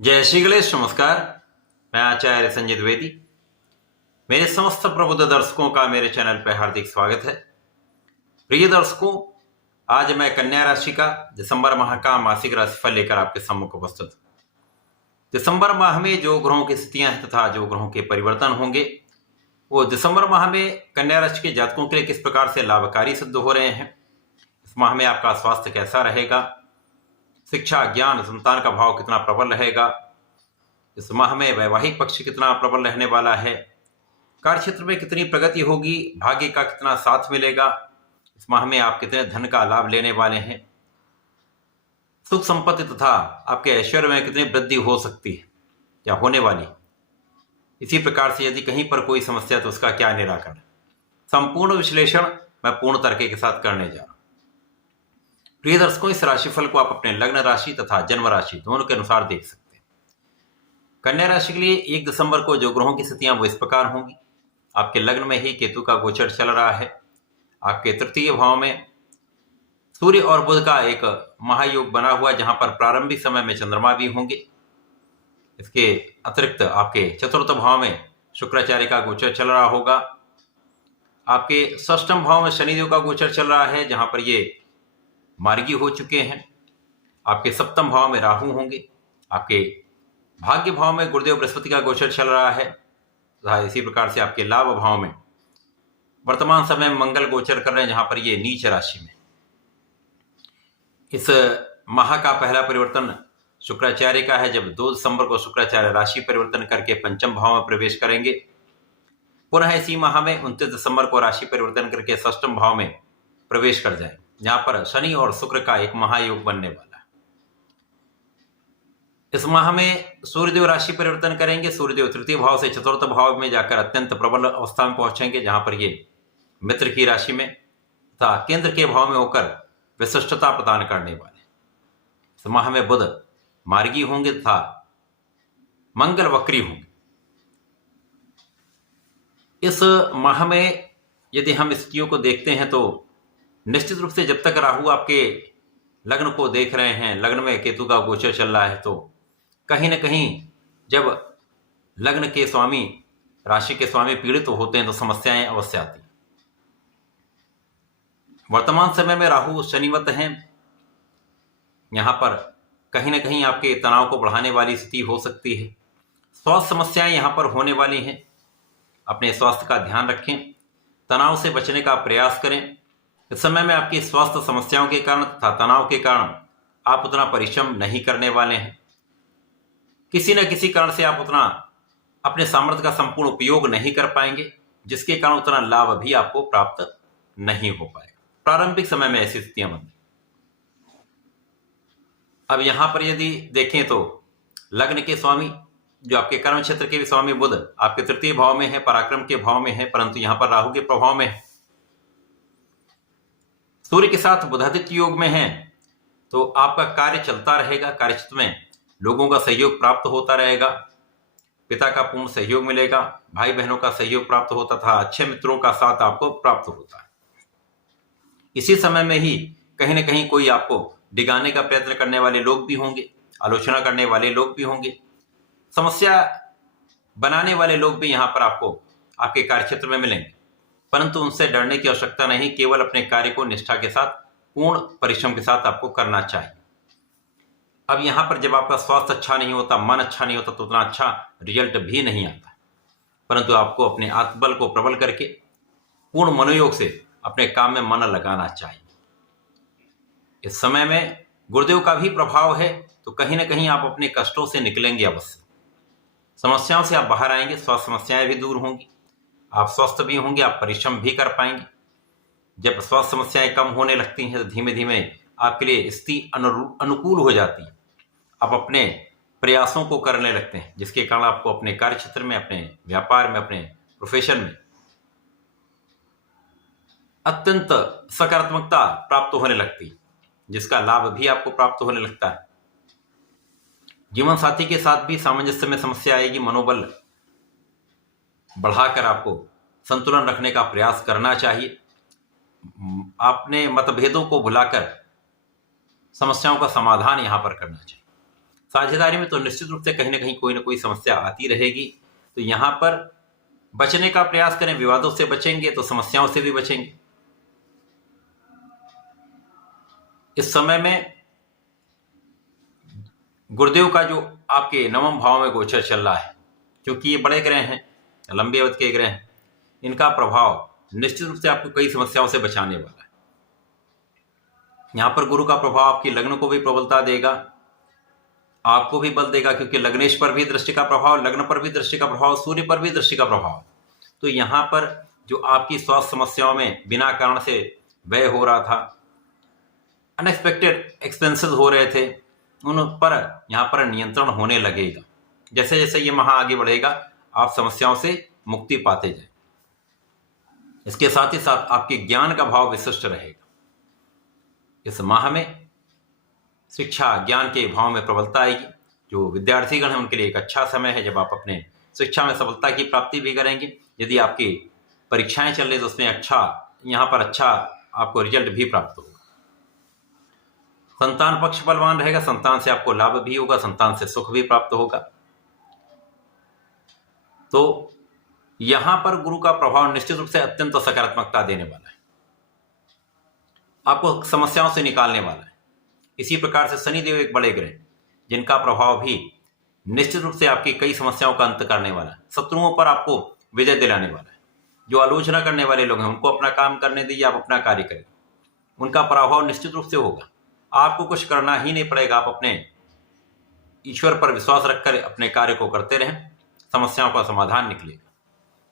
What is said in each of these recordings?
जय श्री गणेश। नमस्कार, मैं आचार्य संजय द्विवेदी। मेरे समस्त प्रबुद्ध दर्शकों का मेरे चैनल पर हार्दिक स्वागत है। प्रिय दर्शकों, आज मैं कन्या राशि का दिसंबर माह का मासिक राशिफल लेकर आपके सम्मुख उपस्थित हूं। दिसंबर माह में जो ग्रहों की स्थितियां हैं तथा जो ग्रहों के परिवर्तन होंगे वो दिसंबर माह में कन्या राशि के जातकों के लिए किस प्रकार से लाभकारी सिद्ध हो रहे हैं। इस माह में आपका स्वास्थ्य कैसा रहेगा, शिक्षा, ज्ञान, संतान का भाव कितना प्रबल रहेगा, इस माह में वैवाहिक पक्ष कितना प्रबल रहने वाला है, कार्यक्षेत्र में कितनी प्रगति होगी, भाग्य का कितना साथ मिलेगा, इस माह में आप कितने धन का लाभ लेने वाले हैं, सुख संपत्ति तथा आपके ऐश्वर्य में कितनी वृद्धि हो सकती है या होने वाली, इसी प्रकार से यदि कहीं पर कोई समस्या तो उसका क्या निराकरण, संपूर्ण विश्लेषण मैं पूर्ण तर्क के साथ करने जा रहा हूं। प्रिय दर्शकों, इस राशिफल को आप अपने लग्न राशि तथा जन्म राशि दोनों के अनुसार देख सकते हैं। कन्या राशि के लिए 1 दिसंबर को जो ग्रहों की स्थितियां वो इस प्रकार होंगी। आपके लग्न में ही केतु का गोचर चल रहा है। आपके तृतीय भाव में सूर्य और बुध का एक महायोग बना हुआ, जहां पर प्रारंभिक समय में चंद्रमा भी होंगे। इसके अतिरिक्त आपके चतुर्थ भाव में शुक्राचार्य का गोचर चल रहा होगा। आपके षष्ठम भाव में शनिदेव का गोचर चल रहा है, जहां पर ये मार्गी हो चुके हैं। आपके सप्तम भाव में राहु होंगे। आपके भाग्य भाव में गुरुदेव बृहस्पति का गोचर चल रहा है तथा इसी प्रकार से आपके लाभ भाव में वर्तमान समय में मंगल गोचर कर रहे हैं, जहां पर ये नीच राशि में। इस माह का पहला परिवर्तन शुक्राचार्य का है, जब 2 दिसंबर को शुक्राचार्य राशि परिवर्तन करके पंचम भाव में प्रवेश करेंगे। पुनः इसी माह में 29 दिसंबर को राशि परिवर्तन करके षष्ठम भाव में प्रवेश कर जाएंगे, जहां पर शनि और शुक्र का एक महायोग बनने वाला है। इस माह में सूर्यदेव राशि परिवर्तन करेंगे। सूर्यदेव तृतीय भाव से चतुर्थ भाव में जाकर अत्यंत प्रबल अवस्था में पहुंचेंगे, जहां पर ये मित्र की राशि में तथा केंद्र के भाव में होकर विशिष्टता प्रदान करने वाले। इस माह में बुध मार्गी होंगे तथा मंगल वक्री होंगे। इस माह में यदि हम स्थितियों को देखते हैं तो निश्चित रूप से जब तक राहु आपके लग्न को देख रहे हैं, लग्न में केतु का गोचर चल रहा है, तो कहीं ना कहीं जब लग्न के स्वामी, राशि के स्वामी पीड़ित होते हैं तो समस्याएं अवश्य आती हैं। वर्तमान समय में राहु शनिवत हैं, यहां पर कहीं ना कहीं आपके तनाव को बढ़ाने वाली स्थिति हो सकती है। स्वास्थ्य समस्याएं यहां पर होने वाली हैं। अपने स्वास्थ्य का ध्यान रखें, तनाव से बचने का प्रयास करें। इस समय में आपकी स्वास्थ्य समस्याओं के कारण तथा तनाव के कारण आप उतना परिश्रम नहीं करने वाले हैं। किसी न किसी कारण से आप उतना अपने सामर्थ्य का संपूर्ण उपयोग नहीं कर पाएंगे, जिसके कारण उतना लाभ भी आपको प्राप्त नहीं हो पाएगा। प्रारंभिक समय में ऐसी स्थितियां बनती। अब यहां पर यदि देखें तो लग्न के स्वामी, जो आपके कर्म क्षेत्र के भी स्वामी बुध, आपके तृतीय भाव में है, पराक्रम के भाव में है, परंतु यहां पर राहु के प्रभाव में है। सूर्य के साथ बुधादित्य योग में है, तो आपका कार्य चलता रहेगा। कार्यक्षेत्र में लोगों का सहयोग प्राप्त होता रहेगा। पिता का पूर्ण सहयोग मिलेगा, भाई बहनों का सहयोग प्राप्त होता था, अच्छे मित्रों का साथ आपको प्राप्त होता है। इसी समय में ही कहीं ना कहीं कोई आपको डिगाने का प्रयत्न करने वाले लोग भी होंगे, आलोचना करने वाले लोग भी होंगे, समस्या बनाने वाले लोग भी यहां पर आपको आपके कार्यक्षेत्र में मिलेंगे, परंतु उनसे डरने की आवश्यकता नहीं। केवल अपने कार्य को निष्ठा के साथ, पूर्ण परिश्रम के साथ आपको करना चाहिए। अब यहां पर जब आपका स्वास्थ्य अच्छा नहीं होता, मन अच्छा नहीं होता, तो उतना अच्छा रिजल्ट भी नहीं आता, परंतु आपको अपने आत्मबल को प्रबल करके पूर्ण मनोयोग से अपने काम में मन लगाना चाहिए। इस समय में गुरुदेव का भी प्रभाव है, तो कहीं ना कहीं आप अपने कष्टों से निकलेंगे अवश्य। समस्याओं से आप बाहर आएंगे, स्वास्थ्य समस्याएं भी दूर होंगी, आप स्वस्थ भी होंगे, आप परिश्रम भी कर पाएंगे। जब स्वास्थ्य समस्याएं कम होने लगती हैं तो धीमे धीमे आपके लिए स्थिति अनुकूल हो जाती है। आप अपने प्रयासों को करने लगते हैं, जिसके कारण आपको अपने कार्य क्षेत्र में, अपने व्यापार में, अपने प्रोफेशन में अत्यंत सकारात्मकता प्राप्त होने लगती है, जिसका लाभ भी आपको प्राप्त होने लगता है। जीवन साथी के साथ भी सामंजस्य में समस्या आएगी। मनोबल बढ़ाकर आपको संतुलन रखने का प्रयास करना चाहिए। आपने मतभेदों को भुलाकर समस्याओं का समाधान यहां पर करना चाहिए। साझेदारी में तो निश्चित रूप से कहीं ना कोई समस्या आती रहेगी। तो यहाँ पर बचने का प्रयास करें, विवादों से बचेंगे तो समस्याओं से भी बचेंगे। इस समय में गुरुदेव का जो आपके नवम भाव में गोचर चल रहा है, क्योंकि ये बड़े ग्रह हैं, लंबी अवधि के ग्रह हैं, इनका प्रभाव निश्चित रूप से आपको कई समस्याओं से बचाने वाला है। यहाँ पर गुरु का प्रभाव आपकी लग्न को भी प्रबलता देगा, आपको भी बल देगा, क्योंकि लग्नेश पर भी दृष्टि का प्रभाव, लग्न पर भी दृष्टि का प्रभाव, सूर्य पर भी दृष्टि का प्रभाव। तो यहाँ पर जो आपकी स्वास्थ्य समस्याओं में बिना कारण से व्यय हो रहा था, अनएक्सपेक्टेड एक्सपेंसेस हो रहे थे, उन पर यहाँ पर नियंत्रण होने लगेगा। जैसे जैसे ये माह आगे बढ़ेगा आप समस्याओं से मुक्ति पाते जाए। इसके साथ ही साथ आपके ज्ञान का भाव विशिष्ट रहेगा। इस माह में शिक्षा ज्ञान के भाव में प्रबलता आएगी। जो विद्यार्थीगण हैं उनके लिए एक अच्छा समय है, जब आप अपने शिक्षा में सफलता की प्राप्ति भी करेंगे। यदि आपकी परीक्षाएं चल रही तो उसमें यहाँ पर अच्छा आपको रिजल्ट भी प्राप्त होगा। संतान पक्ष बलवान रहेगा, संतान से आपको लाभ भी होगा, संतान से सुख भी प्राप्त होगा। तो यहां पर गुरु का प्रभाव निश्चित रूप से अत्यंत सकारात्मकता देने वाला है, आपको समस्याओं से निकालने वाला है। इसी प्रकार से शनिदेव एक बड़े ग्रह जिनका प्रभाव भी निश्चित रूप से आपकी कई समस्याओं का अंत करने वाला है, शत्रुओं पर आपको विजय दिलाने वाला है। जो आलोचना करने वाले लोग हैं उनको अपना काम करने दीजिए, आप अपना कार्य करें, उनका प्रभाव निश्चित रूप से होगा। आपको कुछ करना ही नहीं पड़ेगा, आप अपने ईश्वर पर विश्वास रखकर अपने कार्य को करते रहें, समस्याओं का समाधान निकलेगा।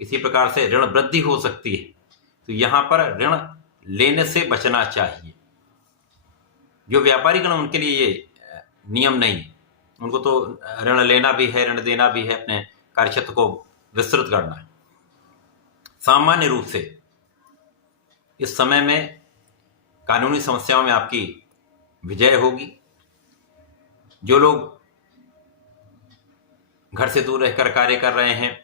इसी प्रकार से ऋण वृद्धि हो सकती है, तो यहाँ पर ऋण लेने से बचना चाहिए। जो व्यापारी गण उनके लिए ये नियम नहीं है, उनको तो ऋण लेना भी है, ऋण देना भी है, अपने कार्यक्षेत्र को विस्तृत करना है। सामान्य रूप से इस समय में कानूनी समस्याओं में आपकी विजय होगी। जो लोग घर से दूर रहकर कार्य कर रहे हैं,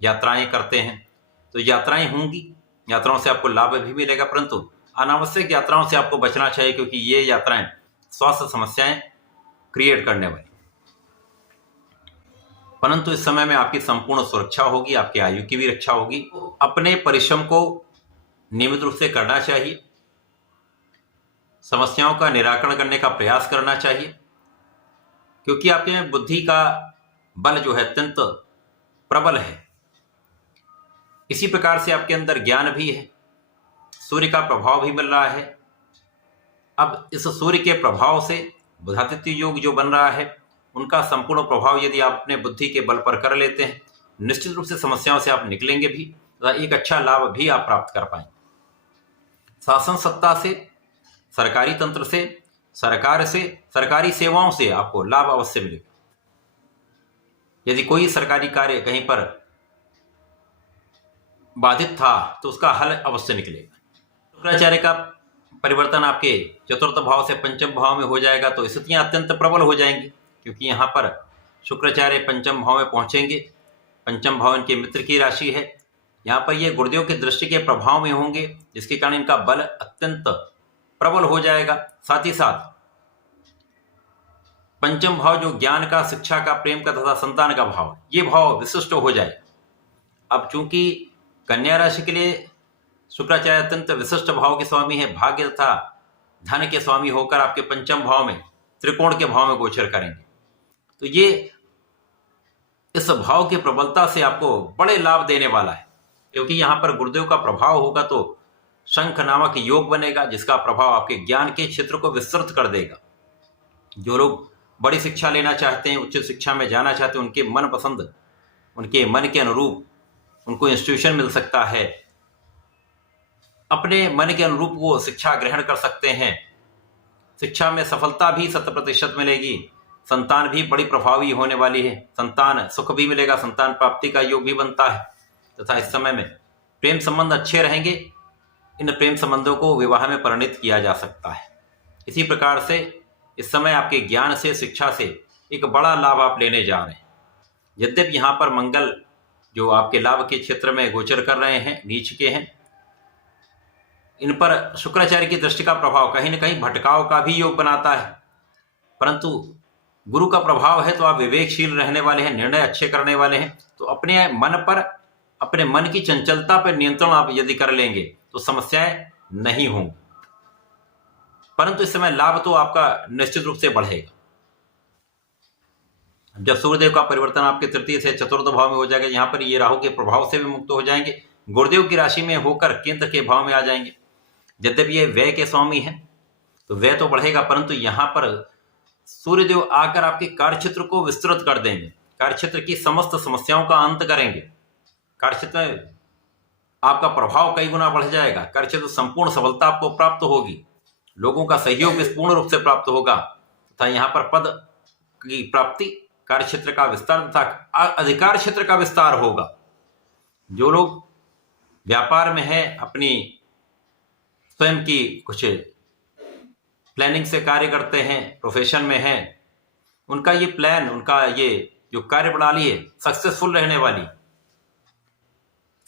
यात्राएं करते हैं, तो यात्राएं होंगी, यात्राओं से आपको लाभ भी मिलेगा, परंतु अनावश्यक यात्राओं से आपको बचना चाहिए, क्योंकि ये यात्राएं स्वास्थ्य समस्याएं क्रिएट करने वाली। परंतु इस समय में आपकी संपूर्ण सुरक्षा होगी, आपकी आयु की भी रक्षा होगी। अपने परिश्रम को नियमित रूप से करना चाहिए, समस्याओं का निराकरण करने का प्रयास करना चाहिए, क्योंकि आपके में बुद्धि का बल जो है अत्यंत प्रबल है। इसी प्रकार से आपके अंदर ज्ञान भी है, सूर्य का प्रभाव भी मिल रहा है। अब इस सूर्य के प्रभाव से बुधादित्य योग जो बन रहा है, उनका संपूर्ण प्रभाव यदि आप अपने बुद्धि के बल पर कर लेते हैं, निश्चित रूप से समस्याओं से आप निकलेंगे भी, एक अच्छा लाभ भी आप प्राप्त कर पाएंगे। शासन सत्ता से, सरकारी तंत्र से, सरकार से, सरकारी सेवाओं से आपको लाभ अवश्य मिलेगा। यदि कोई सरकारी कार्य कहीं पर बाधित था तो उसका हल अवश्य निकलेगा। शुक्राचार्य का परिवर्तन आपके चतुर्थ भाव से पंचम भाव में हो जाएगा, तो स्थितियां अत्यंत प्रबल हो जाएंगी, क्योंकि यहाँ पर शुक्राचार्य पंचम भाव में पहुंचेंगे। पंचम भाव इनके मित्र की राशि है, यहाँ पर ये गुरुदेव की दृष्टि के प्रभाव में होंगे, जिसके कारण इनका बल अत्यंत प्रबल हो जाएगा। साथ ही साथ पंचम भाव जो ज्ञान का, शिक्षा का, प्रेम का तथा संतान का भाव, ये भाव विशिष्ट हो जाए। अब चूंकि कन्या राशि के लिए शुक्राचार्य अत्यंत विशिष्ट भाव के स्वामी है, भाग्य तथा धन के स्वामी होकर आपके पंचम भाव में, त्रिकोण के भाव में गोचर करेंगे। तो ये इस भाव की प्रबलता से आपको बड़े लाभ देने वाला है, क्योंकि यहाँ पर गुरुदेव का प्रभाव होगा तो शंख नामक योग बनेगा, जिसका प्रभाव आपके ज्ञान के क्षेत्र को विस्तृत कर देगा। जो लोग बड़ी शिक्षा लेना चाहते हैं, उच्च शिक्षा में जाना चाहते हैं, उनके मन पसंद, उनके मन के अनुरूप उनको इंस्टीट्यूशन मिल सकता है, अपने मन के अनुरूप वो शिक्षा ग्रहण कर सकते हैं। शिक्षा में सफलता भी 100% मिलेगी, संतान भी बड़ी प्रभावी होने वाली है, संतान सुख भी मिलेगा, संतान प्राप्ति का योग भी बनता है, तथा इस समय में प्रेम संबंध अच्छे रहेंगे। इन प्रेम संबंधों को विवाह में परिणित किया जा सकता है। इसी प्रकार से इस समय आपके ज्ञान से, शिक्षा से एक बड़ा लाभ आप लेने जा रहे हैं। यद्यपि यहाँ पर मंगल जो आपके लाभ के क्षेत्र में गोचर कर रहे हैं, नीच के हैं, इन पर शुक्राचार्य की दृष्टि का प्रभाव कहीं न कहीं भटकाव का भी योग बनाता है, परंतु गुरु का प्रभाव है तो आप विवेकशील रहने वाले हैं, निर्णय अच्छे करने वाले हैं। तो अपने मन पर, अपने मन की चंचलता पर नियंत्रण आप यदि कर लेंगे तो समस्याएं नहीं होंगी। परंतु इस समय लाभ तो आपका निश्चित रूप से बढ़ेगा। जब सूर्यदेव का परिवर्तन आपके तृतीय से चतुर्थ भाव में हो जाएगा, यहाँ पर ये राहु के प्रभाव से भी मुक्त हो जाएंगे, गुरुदेव की राशि में होकर केंद्र के भाव में आ जाएंगे। यद्यपि ये व्यय के स्वामी है तो व्यय तो बढ़ेगा, परंतु यहाँ पर सूर्यदेव आकर आपके कार्यक्षेत्र को विस्तृत कर देंगे, कार्यक्षेत्र की समस्त समस्याओं का अंत करेंगे। कार्यक्षेत्र में आपका प्रभाव कई गुना बढ़ जाएगा, कार्यक्षेत्र संपूर्ण सफलता आपको प्राप्त होगी, लोगों का सहयोग पूर्ण रूप से प्राप्त होगा तथा यहाँ पर पद की प्राप्ति, कार्यक्षेत्र का विस्तार तथा अधिकार क्षेत्र का विस्तार होगा। जो लोग व्यापार में है, अपनी स्वयं की कुछ प्लानिंग से कार्य करते हैं, प्रोफेशन में है, उनका ये प्लान, उनका ये जो कार्य प्रणाली है सक्सेसफुल रहने वाली,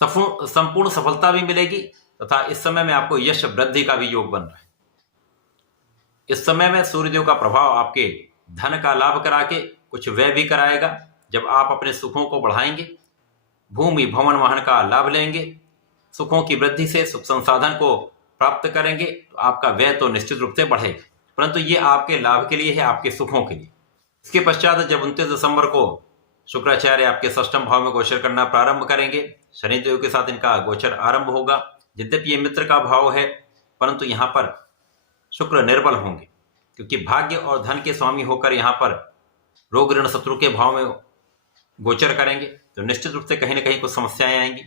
संपूर्ण सफलता भी मिलेगी तथा इस समय में आपको यश वृद्धि का भी योग बन रहा है। इस समय में सूर्यदेव का प्रभाव आपके धन का लाभ करा के कुछ व्यय भी कराएगा। जब आप अपने सुखों को बढ़ाएंगे, भूमि भवन वाहन का लाभ लेंगे, सुखों की वृद्धि से सुख संसाधन को प्राप्त करेंगे, तो आपका व्यय तो निश्चित रूप से बढ़ेगा, परंतु ये आपके लाभ के लिए है, आपके सुखों के लिए। इसके पश्चात जब 29 दिसंबर को शुक्राचार्य आपके षष्ठम भाव में गोचर करना प्रारंभ करेंगे, शनिदेव के साथ इनका गोचर आरंभ होगा। यद्यपि ये मित्र का भाव है, परंतु यहाँ पर शुक्र निर्बल होंगे, क्योंकि भाग्य और धन के स्वामी होकर यहाँ पर रोग ऋण शत्रु के भाव में गोचर करेंगे, तो निश्चित रूप से कहीं ना कहीं कुछ समस्याएं आएंगी।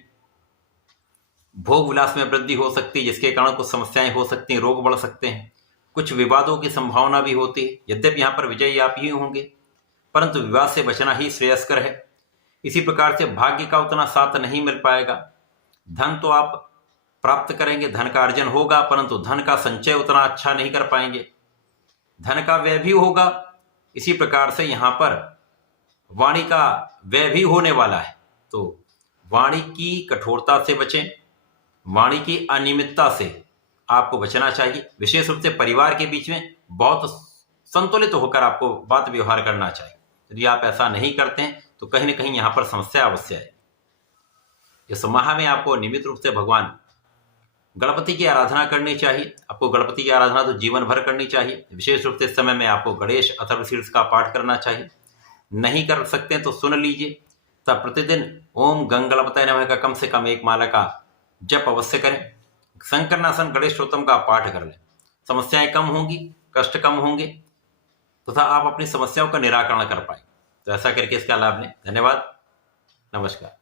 भोग विलास में वृद्धि हो सकती है, जिसके कारण कुछ समस्याएं हो सकती हैं, रोग बढ़ सकते हैं, कुछ विवादों की संभावना भी होती है। यद्यपि यहाँ पर विजयी आप ही होंगे, परंतु विवाद से बचना ही श्रेयस्कर है। इसी प्रकार से भाग्य का उतना साथ नहीं मिल पाएगा। धन तो आप प्राप्त करेंगे, धन का अर्जन होगा, परंतु धन का संचय उतना अच्छा नहीं कर पाएंगे, धन का व्यय भी होगा। इसी प्रकार से यहाँ पर वाणी का व्यय भी होने वाला है, तो वाणी की कठोरता से बचें, वाणी की अनियमितता से आपको बचना चाहिए। विशेष रूप से परिवार के बीच में बहुत संतुलित होकर आपको बात व्यवहार करना चाहिए। यदि आप ऐसा नहीं करते हैं तो कहीं ना कहीं यहाँ पर समस्या अवश्य है। इस माह में आपको नियमित रूप से भगवान गणपति की आराधना करनी चाहिए। आपको गणपति की आराधना तो जीवन भर करनी चाहिए। विशेष रूप से इस समय में आपको गणेश अथर्वशीर्ष का पाठ करना चाहिए। नहीं कर सकते हैं तो सुन लीजिए, तब प्रतिदिन ओम गंग गणपतये नमः का कम से कम एक माला का जप अवश्य करें। संकरनासन गणेश स्तोत्रम का पाठ कर लें, समस्याएं कम होंगी, कष्ट कम होंगे तथा आप अपनी समस्याओं का निराकरण कर पाए। तो ऐसा करके इसका लाभ लें। धन्यवाद, नमस्कार।